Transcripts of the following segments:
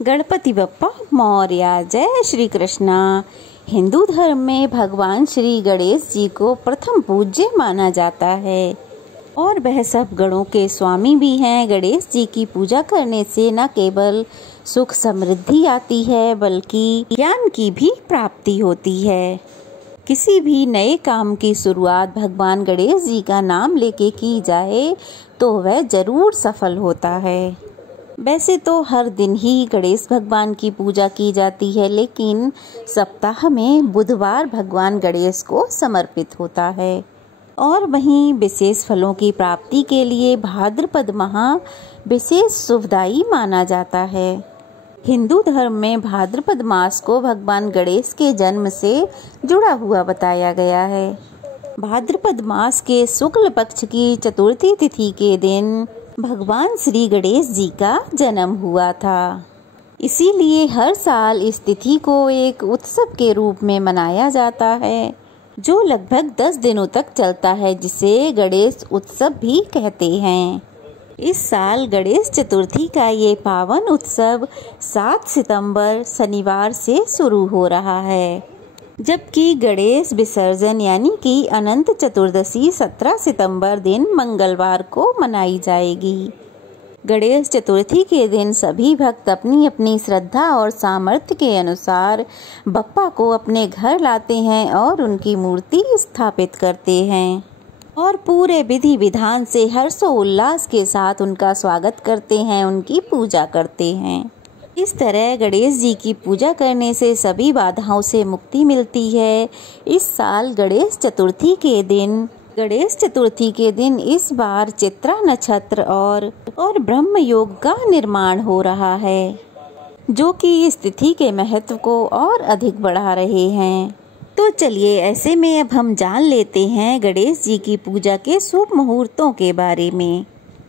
गणपति बप्पा मौर्य। जय श्री कृष्णा। हिंदू धर्म में भगवान श्री गणेश जी को प्रथम पूज्य माना जाता है और वह सब गणों के स्वामी भी हैं। गणेश जी की पूजा करने से न केवल सुख समृद्धि आती है बल्कि ज्ञान की भी प्राप्ति होती है। किसी भी नए काम की शुरुआत भगवान गणेश जी का नाम लेके की जाए तो वह जरूर सफल होता है। वैसे तो हर दिन ही गणेश भगवान की पूजा की जाती है, लेकिन सप्ताह में बुधवार भगवान गणेश को समर्पित होता है और वहीं विशेष फलों की प्राप्ति के लिए भाद्रपद माह विशेष शुभदायी माना जाता है। हिंदू धर्म में भाद्रपद मास को भगवान गणेश के जन्म से जुड़ा हुआ बताया गया है। भाद्रपद मास के शुक्ल पक्ष की चतुर्थी तिथि के दिन भगवान श्री गणेश जी का जन्म हुआ था। इसीलिए हर साल इस तिथि को एक उत्सव के रूप में मनाया जाता है जो लगभग 10 दिनों तक चलता है, जिसे गणेश उत्सव भी कहते हैं। इस साल गणेश चतुर्थी का ये पावन उत्सव 7 सितंबर शनिवार से शुरू हो रहा है, जबकि गणेश विसर्जन यानी कि अनंत चतुर्दशी 17 सितंबर दिन मंगलवार को मनाई जाएगी। गणेश चतुर्थी के दिन सभी भक्त अपनी अपनी श्रद्धा और सामर्थ्य के अनुसार बप्पा को अपने घर लाते हैं और उनकी मूर्ति स्थापित करते हैं और पूरे विधि विधान से हर्षोल्लास के साथ उनका स्वागत करते हैं, उनकी पूजा करते हैं। इस तरह गणेश जी की पूजा करने से सभी बाधाओं से मुक्ति मिलती है। इस साल गणेश चतुर्थी के दिन इस बार चित्रा नक्षत्र और ब्रह्म योग का निर्माण हो रहा है, जो कि इस तिथि के महत्व को और अधिक बढ़ा रहे हैं। तो चलिए ऐसे में अब हम जान लेते हैं गणेश जी की पूजा के शुभ मुहूर्तों के बारे में।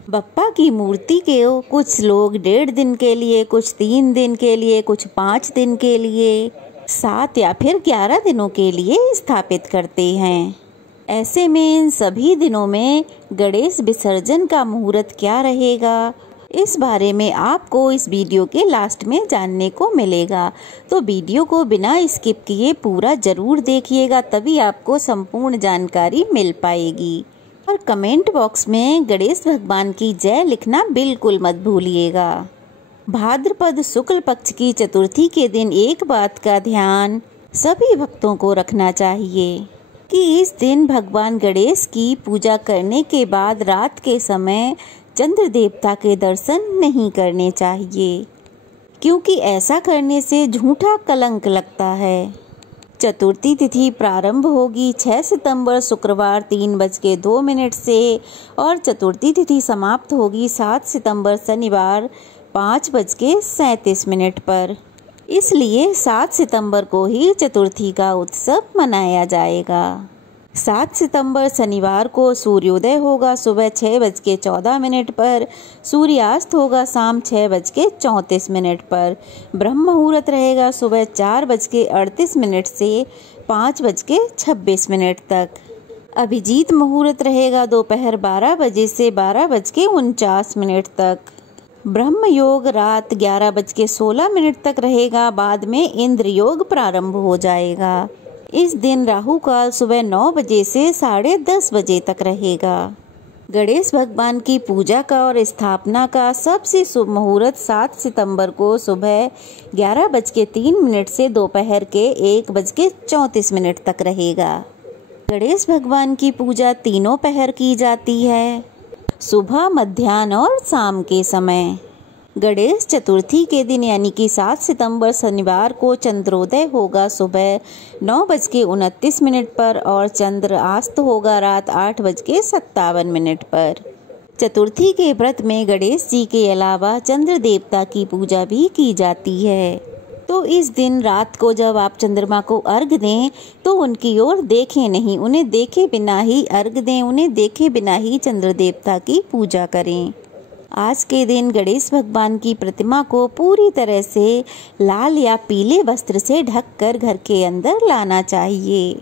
बप्पा की मूर्ति के कुछ लोग 1.5 दिन के लिए, कुछ 3 दिन के लिए, कुछ 5 दिन के लिए, 7 या फिर 11 दिनों के लिए स्थापित करते हैं। ऐसे में इन सभी दिनों में गणेश विसर्जन का मुहूर्त क्या रहेगा, इस बारे में आपको इस वीडियो के लास्ट में जानने को मिलेगा। तो वीडियो को बिना स्किप किए पूरा जरूर देखिएगा, तभी आपको संपूर्ण जानकारी मिल पाएगी। और कमेंट बॉक्स में गणेश भगवान की जय लिखना बिल्कुल मत भूलिएगा। भाद्रपद शुक्ल पक्ष की चतुर्थी के दिन एक बात का ध्यान सभी भक्तों को रखना चाहिए कि इस दिन भगवान गणेश की पूजा करने के बाद रात के समय चंद्र देवता के दर्शन नहीं करने चाहिए, क्योंकि ऐसा करने से झूठा कलंक लगता है। चतुर्थी तिथि प्रारंभ होगी 6 सितंबर शुक्रवार 3:02 से और चतुर्थी तिथि समाप्त होगी 7 सितंबर शनिवार 5:37 पर। इसलिए 7 सितंबर को ही चतुर्थी का उत्सव मनाया जाएगा। 7 सितंबर शनिवार को सूर्योदय होगा सुबह 6:14 पर, सूर्यास्त होगा शाम 6:34 पर। ब्रह्म मुहूर्त रहेगा सुबह 4:38 से 5:26 तक। अभिजीत मुहूर्त रहेगा दोपहर 12 बजे से 12:49 तक। ब्रह्म योग रात 11:16 तक रहेगा, बाद में इंद्र योग प्रारंभ हो जाएगा। इस दिन राहु काल सुबह 9 बजे से 10:30 बजे तक रहेगा। गणेश भगवान की पूजा का और स्थापना का सबसे शुभ मुहूर्त 7 सितंबर को सुबह 11:03 से दोपहर के 1:34 तक रहेगा। गणेश भगवान की पूजा तीनों पहर की जाती है, सुबह, मध्याह्न और शाम के समय। गणेश चतुर्थी के दिन यानी कि 7 सितंबर शनिवार को चंद्रोदय होगा सुबह 9:29 पर और चंद्र अस्त होगा रात 8:57 पर। चतुर्थी के व्रत में गणेश जी के अलावा चंद्र देवता की पूजा भी की जाती है। तो इस दिन रात को जब आप चंद्रमा को अर्घ दें तो उनकी ओर देखें नहीं, उन्हें देखे बिना ही अर्घ दें, उन्हें देखे बिना ही चंद्र देवता की पूजा करें। आज के दिन गणेश भगवान की प्रतिमा को पूरी तरह से लाल या पीले वस्त्र से ढककर घर के अंदर लाना चाहिए।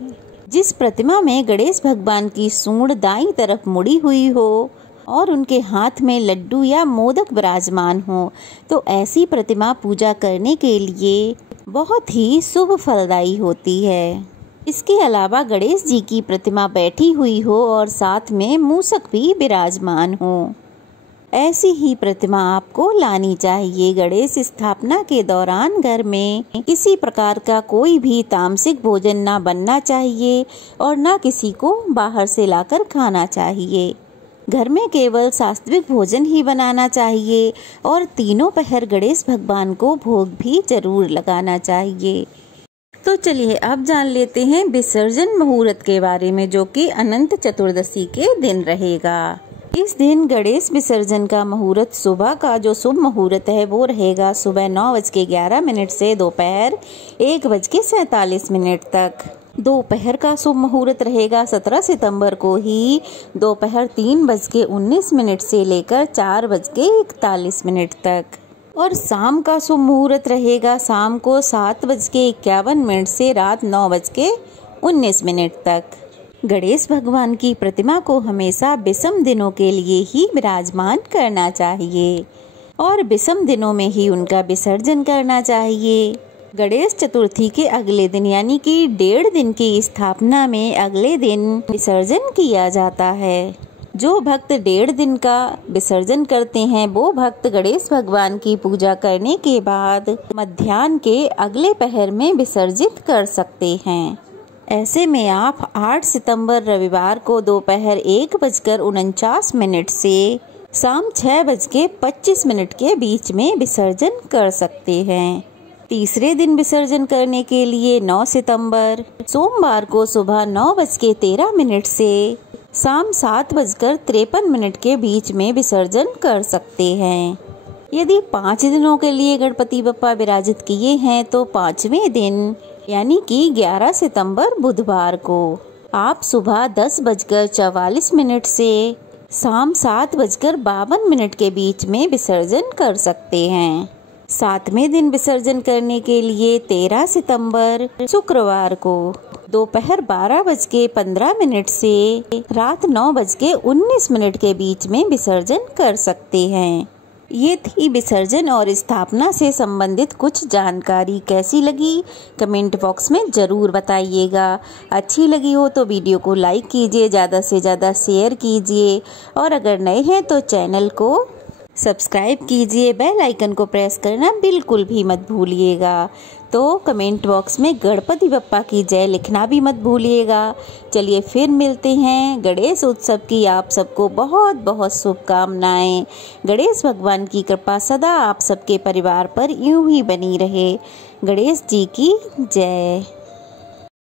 जिस प्रतिमा में गणेश भगवान की सूंड दाईं तरफ मुड़ी हुई हो और उनके हाथ में लड्डू या मोदक विराजमान हो तो ऐसी प्रतिमा पूजा करने के लिए बहुत ही शुभ फलदायी होती है। इसके अलावा गणेश जी की प्रतिमा बैठी हुई हो और साथ में मूषक भी विराजमान हो, ऐसी ही प्रतिमा आपको लानी चाहिए। गणेश स्थापना के दौरान घर में किसी प्रकार का कोई भी तामसिक भोजन ना बनना चाहिए और ना किसी को बाहर से लाकर खाना चाहिए। घर में केवल सात्विक भोजन ही बनाना चाहिए और तीनों पहर गणेश भगवान को भोग भी जरूर लगाना चाहिए। तो चलिए अब जान लेते हैं विसर्जन मुहूर्त के बारे में, जो कि अनंत चतुर्दशी के दिन रहेगा। इस दिन गणेश विसर्जन का मुहूर्त सुबह का जो शुभ मुहूर्त है वो रहेगा सुबह 9:11 से दोपहर 1:47 तक। दोपहर का शुभ मुहूर्त रहेगा 17 सितंबर को ही दोपहर 3:19 से लेकर 4:41 तक। और शाम का शुभ मुहूर्त रहेगा शाम को 7:51 से रात 9:19 तक। गणेश भगवान की प्रतिमा को हमेशा विषम दिनों के लिए ही विराजमान करना चाहिए और विषम दिनों में ही उनका विसर्जन करना चाहिए। गणेश चतुर्थी के अगले दिन यानी कि 1.5 दिन की स्थापना में अगले दिन विसर्जन किया जाता है। जो भक्त 1.5 दिन का विसर्जन करते हैं वो भक्त गणेश भगवान की पूजा करने के बाद मध्याह्न के अगले पहर में विसर्जित कर सकते हैं। ऐसे में आप 8 सितंबर रविवार को दोपहर 1:49 से शाम 6:25 के बीच में विसर्जन कर सकते हैं। तीसरे दिन विसर्जन करने के लिए 9 सितंबर सोमवार को सुबह 9:13 से शाम 7:53 के बीच में विसर्जन कर सकते हैं। यदि 5 दिनों के लिए गणपति बप्पा विराजित किए हैं तो 5वें दिन यानी कि 11 सितंबर बुधवार को आप सुबह 10:44 से शाम 7:52 के बीच में विसर्जन कर सकते हैं। 7वें दिन विसर्जन करने के लिए 13 सितंबर शुक्रवार को दोपहर 12:15 से रात 9:19 के बीच में विसर्जन कर सकते हैं। ये थी विसर्जन और स्थापना से संबंधित कुछ जानकारी। कैसी लगी कमेंट बॉक्स में ज़रूर बताइएगा। अच्छी लगी हो तो वीडियो को लाइक कीजिए, ज़्यादा से ज़्यादा शेयर कीजिए और अगर नए हैं तो चैनल को सब्सक्राइब कीजिए। बेल आइकन को प्रेस करना बिल्कुल भी मत भूलिएगा। तो कमेंट बॉक्स में गणपति बप्पा की जय लिखना भी मत भूलिएगा। चलिए फिर मिलते हैं। गणेश उत्सव की आप सबको बहुत बहुत शुभकामनाएं। गणेश भगवान की कृपा सदा आप सबके परिवार पर यूं ही बनी रहे। गणेश जी की जय।